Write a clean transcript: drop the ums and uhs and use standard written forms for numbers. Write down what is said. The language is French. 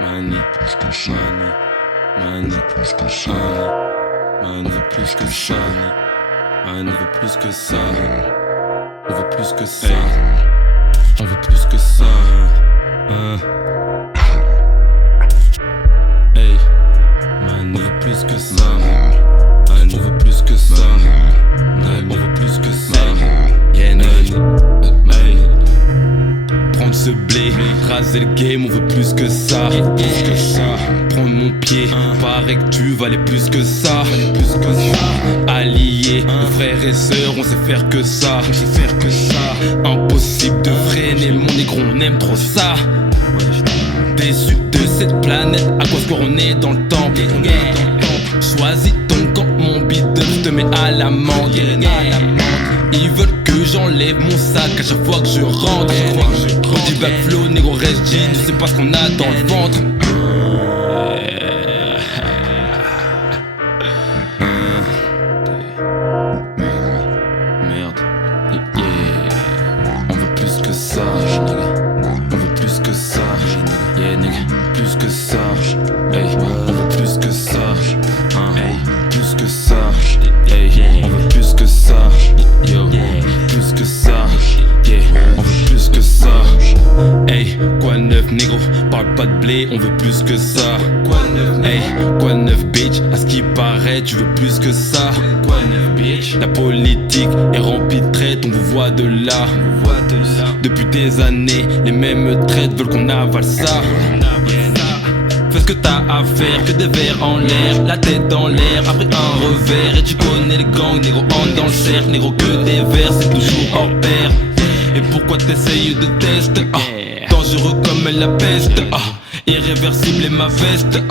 Money, plus que ça. Money, plus que ça. Money, plus que ça. On veut plus que ça. On veut plus que ça. On veut plus que ça. Hey, man, on veut plus que ça. Man, on veut plus que ça. Man, on veut plus que ça. Yeah, hey, prendre ce blé, raser le game, on veut plus que ça. Plus que ça. Prendre mon pied, paraît que tu valais plus que ça. Alliés, frères et sœurs, on sait faire que ça. Impossible de freiner mon négro, on aime trop ça. Déçu de cette planète, à quoi ce qu'on est dans le temple. Choisis ton camp, mon bidon, je te mets à l'amende. Ils veulent que j'enlève mon sac à chaque fois que je rentre. Du backflow, négro reste G, tu sais pas ce qu'on a dans le ventre. Merde, yeah. On veut plus que ça, on veut plus que ça, yeah, nigga. Plus que ça, hey. On veut plus que ça, hey. Plus que ça, hey. On veut plus que ça, yo. Plus que ça, yeah. On veut plus que ça, hey. Quoi neuf, négro, parle pas de blé, on veut plus que ça. Quoi neuf, hey. Quoi neuf, bitch, à ce qui paraît, tu veux plus que ça. Quoi neuf, bitch. La politique est remplie de traites, on vous voit de là. Depuis des années, les mêmes traites veulent qu'on avale ça. Fais ce que t'as à faire, que des verres en l'air, la tête dans l'air, après un revers. Et tu connais les gangs, négro, entre dans le cercle, négro, que des verres, c'est toujours hors pair. Et pourquoi t'essayes de test, dangereux comme la peste, irréversible est ma veste,